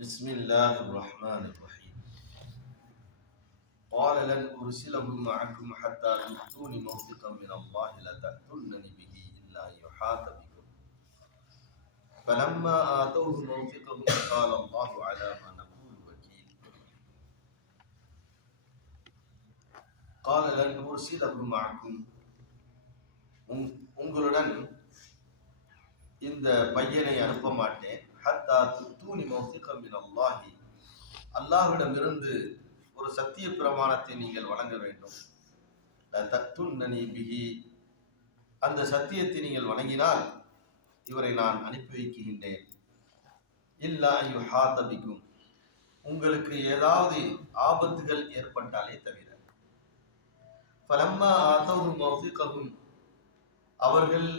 بسم الله الرحمن الرحيم قال لن أرسله معكم حتى تؤتوني موثقا من الله لتأتونني به إلا أن يحاط بكم فلما آتوه موثقهم قال الله على ما نقول وكيل قال لن أرسله معكم உங்- உங்களுடன் இந்த பையனை அனுப்ப மாட்டேன் ஹத்தா துத்தூனி அல்லாஹி அல்லாஹ்விடமிருந்து ஒரு சத்திய பிரமாணத்தை நீங்கள் வழங்க வேண்டும். தத்துன்னனி அந்த சத்தியத்தை நீங்கள் வழங்கினால் இவரை நான் அனுப்பி வைக்கின்றேன். இல்லா யுஹாதபிக்கும் உங்களுக்கு ஏதாவது ஆபத்துகள் ஏற்பட்டாலே தவிர. ஃபலம்மா ஆதவு மௌசிகவும் அவர்கள்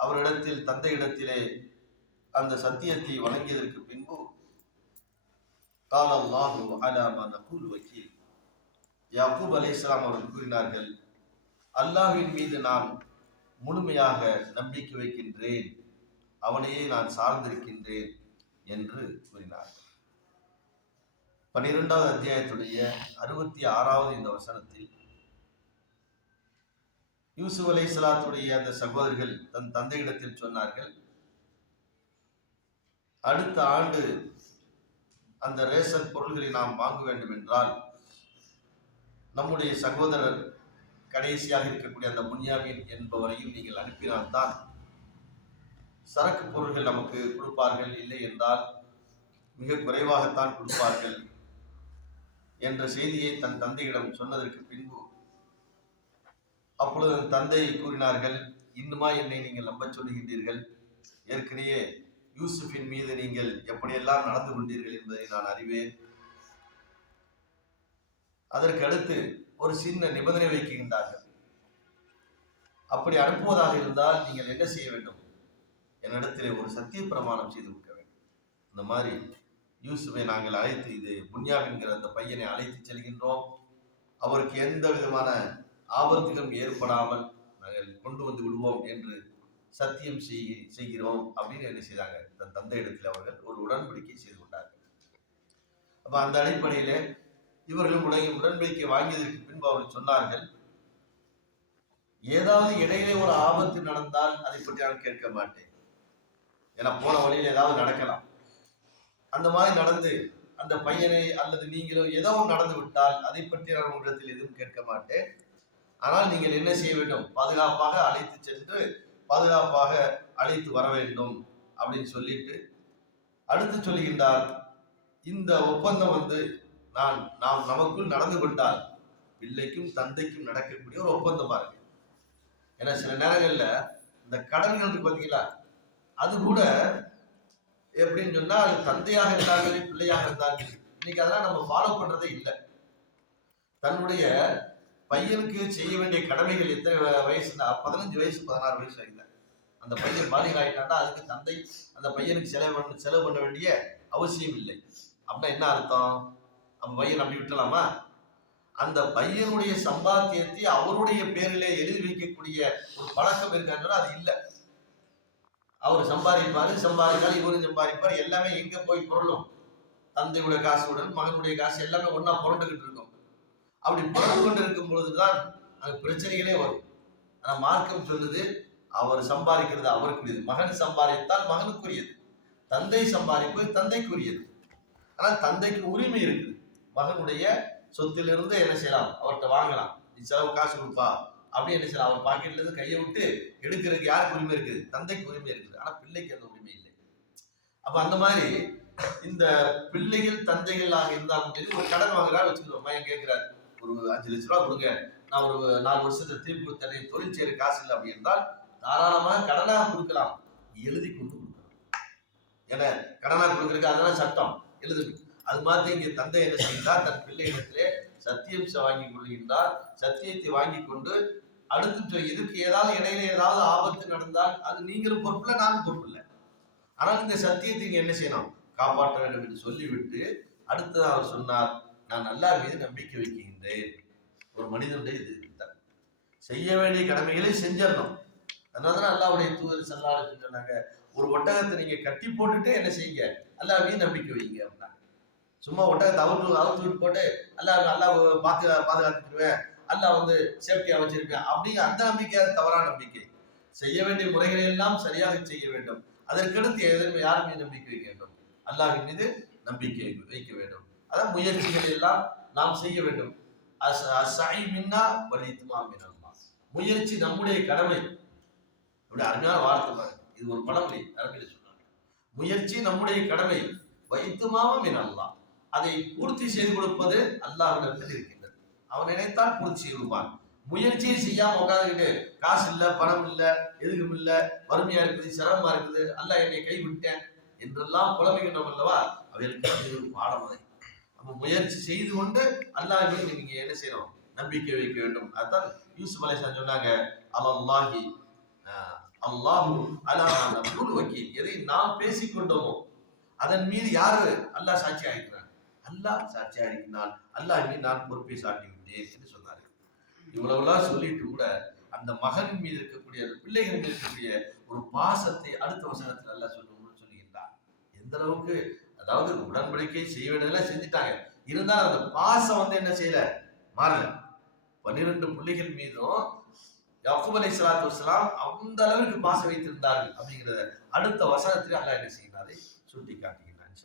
அவரிடத்தில் தந்தையிடத்திலே அந்த சத்தியத்தை வணங்கியதற்கு பின்பு காலம் அல்லாஹு அலாமா நகூல் வக்கீல். யாக்கூப் அலைஹிஸ்ஸலாம் அவர்கள் கூறினார்கள் அல்லாஹின் மீது நான் முழுமையாக நம்பிக்கை வைக்கின்றேன். அவனையே நான் சார்ந்திருக்கின்றேன் என்று கூறினார். பன்னிரெண்டாவது அத்தியாயத்துடைய அறுபத்தி ஆறாவது இந்த வசனத்தில் யூசுப் அலைஹிஸ்ஸலாத்துடைய அந்த சகோதரர்கள் தன் தந்தையிடத்தில் சொன்னார்கள் அடுத்த ஆண்டு அந்த ரேஷன் பொருள்களை நாம் வாங்க வேண்டும் என்றால் நம்முடைய சகோதரர் கடைசியாக இருக்கக்கூடிய அந்த முன்யாமின் என்பவரையும் நீங்கள் அனுப்பினால்தான் சரக்கு பொருள்கள் நமக்கு கொடுப்பார்கள். இல்லை என்றால் மிக குறைவாகத்தான் கொடுப்பார்கள் என்ற செய்தியை தன் தந்தையிடம் சொன்னதற்கு பின்பு அப்பொழுது தந்தை கூறினார்கள் இன்னுமா என்னை நீங்கள் நம்பச் சொல்லுகின்றீர்கள்? ஏற்கனவே யூசுஃபின் மீது நீங்கள் எப்படியெல்லாம் நடந்து கொண்டீர்கள் என்பதை நான் அறிவேன். அதற்கு அடுத்து ஒரு சின்ன நிபந்தனை வைக்கின்றார்கள். அப்படி அனுப்புவதாக இருந்தால் நீங்கள் என்ன செய்ய வேண்டும்? என்னிடத்திலே ஒரு சத்திய பிரமாணம் செய்து கொடுக்க வேண்டும். இந்த மாதிரி யூசுஃபை நாங்கள் அழைத்து இது புன்யாவின்கிற அந்த பையனை அழைத்து செல்கின்றோம். அவருக்கு எந்த விதமான ஆபத்துகளும் ஏற்படாமல் நாங்கள் கொண்டு வந்து விடுவோம் என்று சத்தியம் செய் செய்கிறோம் அப்படின்னு என்ன செய்தாங்க? தன் தந்தையிடத்தில் அவர்கள் ஒரு உடன்படிக்கை செய்து கொண்டார்கள். அப்ப அந்த அடிப்படையில இவர்கள் உடைய உடன்படிக்கை வாங்கியதற்கு பின்பு அவர்கள் சொன்னார்கள் ஏதாவது இடையிலே ஒரு ஆபத்து நடந்தால் அதை பற்றி நான் கேட்க மாட்டேன். ஏன்னா போன வழியில் ஏதாவது நடக்கலாம். அந்த மாதிரி நடந்து அந்த பையனை அல்லது நீங்களும் ஏதோ நடந்து விட்டால் அதை பற்றி நான் உங்களிடத்தில் எதுவும் கேட்க மாட்டேன். ஆனால் நீங்கள் என்ன செய்ய வேண்டும்? பாதுகாப்பாக அழைத்து சென்று பாதுகாப்பாக அழைத்து வர வேண்டும் அப்படின்னு சொல்லிட்டு அடுத்து சொல்லுகின்றார் இந்த ஒப்பந்தம் வந்து நான் நாம் நமக்குள் நடந்து கொண்டால் பிள்ளைக்கும் தந்தைக்கும் நடக்கக்கூடிய ஒரு ஒப்பந்தமா இருக்கு. ஏன்னா சில நேரங்களில் இந்த கடன்கள் இருக்கு பார்த்தீங்களா அது கூட எப்படின்னு சொன்னால் அது தந்தையாக இருந்தாங்களே பிள்ளையாக இருந்தாங்க இன்னைக்கு அதெல்லாம் நம்ம ஃபாலோ பண்றதே இல்லை. தன்னுடைய பையனுக்கு செய்ய வேண்டிய கடமைகள் எத்தனை வயசு பதினஞ்சு வயசு பதினாறு வயசு ஆகில அந்த பையன் பாலிக ஆயிட்டாண்டா அதுக்கு தந்தை அந்த பையனுக்கு செலவு பண்ண செலவு பண்ண வேண்டிய அவசியம் இல்லை. அப்படின்னா என்ன அர்த்தம்? அந்த பையன் அப்படி விட்டலாமா? அந்த பையனுடைய சம்பாத்தியத்தை அவருடைய பேரிலே எழுதி வைக்கக்கூடிய ஒரு பழக்கம் இருக்காங்கன்னா அது இல்லை. அவர் சம்பாதிப்பாரு சம்பாதிக்காரு இவரும் சம்பாதிப்பார் எல்லாமே எங்க போய் பொருளும்? தந்தையுடைய காசுடன் மகனுடைய காசு எல்லாமே ஒன்னா புரண்டுகிட்டு இருக்கும். அப்படி புரண்டு கொண்டு இருக்கும் பொழுதுதான் அங்க பிரச்சனைகளே வரும். ஆனா மார்க்கம் சொல்லுது அவர் சம்பாதிக்கிறது அவருக்குரியது. மகன் சம்பாதித்தால் மகனுக்குரியது. தந்தை சம்பாதிப்பு தந்தைக்குரியது. ஆனால் தந்தைக்கு உரிமை இருக்குது. மகனுடைய சொத்திலிருந்து என்ன செய்யலாம்? அவர்கிட்ட வாங்கலாம். நீ செலவு காசு கொடுப்பா. அப்படி என்ன செய்யலாம்? அவர் பாக்கெட்ல இருந்து கையை விட்டு எடுக்கிறதுக்கு யாருக்கு உரிமை இருக்குது? தந்தைக்கு உரிமை இருக்குது. ஆனா பிள்ளைக்கு அந்த உரிமை இல்லை. அப்ப அந்த மாதிரி இந்த பிள்ளைகள் தந்தைகள் ஆக இருந்தாலும் சரி ஒரு கடன் வாங்குறாரு வச்சுக்கிறோம் பையன் கேட்கிறாரு ஒரு அஞ்சு லட்ச ரூபா கொடுங்க. நான் ஒரு நாலு வருஷத்துல திருப்பி தண்ணி தொழில் செய்யற காசு இல்லை அப்படின்றால் தாராளமாக கடனாக கொடுக்கலாம். எழுதி கொண்டு கொடுக்கலாம். ஏன்னா கடனாக கொடுக்கறதுக்கு அதெல்லாம் சட்டம்? எழுது அது மாதிரி இங்கே தந்தை என்ன செய்கிறார் தன் பிள்ளையிடத்திலே சத்தியம் வாங்கி கொள்கின்றார். சத்தியத்தை வாங்கி கொண்டு அடுத்து இதுக்கு ஏதாவது இடையில ஏதாவது ஆபத்து நடந்தால் அது நீங்களும் பொறுப்பில்லை நானும் பொறுப்பில்லை. ஆனால் இந்த சத்தியத்தை இங்கே என்ன செய்யணும்? காப்பாற்ற வேண்டும் என்று சொல்லிவிட்டு அடுத்தது அவர் சொன்னார் நான் அல்லாஹ் மீது நம்பிக்கை வைக்கின்றேன். ஒரு மனிதனுடைய இது இதுதான். செய்ய வேண்டிய கடமைகளை செஞ்சிடணும். அதனாலதான் அல்லாவுடைய தூதர் செல்லாளர் சொன்னாங்க ஒரு ஒட்டகத்தை நீங்க கட்டி போட்டுட்டு என்ன செய்யுங்க? அல்லாஹ் மீது நம்பிக்கை வைங்க அப்படின்னா. சும்மா ஒட்டகத்தை அவுத்து அவுத்து விட்டு போட்டு அல்லா நல்லா பாத்து பாதுகாத்துக்குவேன் அல்லா வந்து சேஃப்டியா வச்சிருப்பேன். அப்படிங்கிற அந்த நம்பிக்கை அது தவறான நம்பிக்கை. செய்ய வேண்டிய முறைகளை எல்லாம் சரியாக செய்ய வேண்டும். அதற்கடுத்து எதிர்ப்பு யார் மீது நம்பிக்கை வைக்க வேண்டும்? அல்லாஹின் மீது நம்பிக்கை வைக்க வேண்டும். அதான் முயற்சிகள் எல்லாம் நாம் செய்ய வேண்டும். அஸ்- மின்னா வலித்துமா முயற்சி நம்முடைய கடமை. இப்படி அருமையான வார்த்தை பாருங்க. இது ஒரு பழமொழி அரபியில் சொன்னாங்க முயற்சி நம்முடைய கடமை. வைத்துமாவும் மின் அதை பூர்த்தி செய்து கொடுப்பது அல்லாஹ்விடத்தில் இருக்கின்றது. அவன் நினைத்தால் பூர்த்தி செய்து கொடுப்பான். முயற்சியை செய்யாம உட்காந்துக்கிட்டு காசு இல்ல பணம் இல்ல எதுக்கும் இல்ல வறுமையா இருக்குது சிரமமா இருக்குது அல்ல என்னை கைவிட்டேன் என்றெல்லாம் புலமைகின்றோம் அல்லவா? அவைகளுக்கு பாடம் அதை. நம்ம முயற்சி செய்து கொண்டு அல்லாஹ் மீது நீங்க என்ன செய்யணும்? நம்பிக்கை வைக்க வேண்டும். அதான் யூசுப் அலைஹிஸ்ஸலாம் சொன்னாங்க அல்லாஹி அஹ், அல்லாஹு அலா நபுல் வக்கீல் எதை நாம் பேசிக்கொண்டோமோ அதன் மீது யாரு அல்லாஹ் சாட்சி ஆகிக்கிறான் அல்லாஹ் சாட்சி ஆகிக்கிறான் அல்லாஹ் மீது நான் பொறுப்பை சாட்டி விட்டேன் என்று சொன்னாரு இவ்வளவுலாம் சொல்லிட்டு கூட அந்த மகன் மீது இருக்கக்கூடிய அந்த பிள்ளைகள் மீது இருக்கக்கூடிய ஒரு பாசத்தை அடுத்த வசனத்தில் அல்லாஹ் சொல்லணும்னு சொல்லுகின்றான். எந்த அளவுக்கு அதாவது உடன்படிக்கை செய்ய வேண்டியதெல்லாம் செஞ்சுட்டாங்க. இருந்தாலும் அந்த பாசம் வந்து என்ன செய்யல? மாறல. பன்னிரண்டு பிள்ளைகள் மீதும் யாக்கூப் அலை சலாத்து வசலாம் அந்த அளவிற்கு பாசம் வைத்திருந்தார்கள் அப்படிங்கிறத அடுத்த வசனத்திலே அல்லா என்ன செய்கிறாரை? சுட்டி காட்டுகிறான்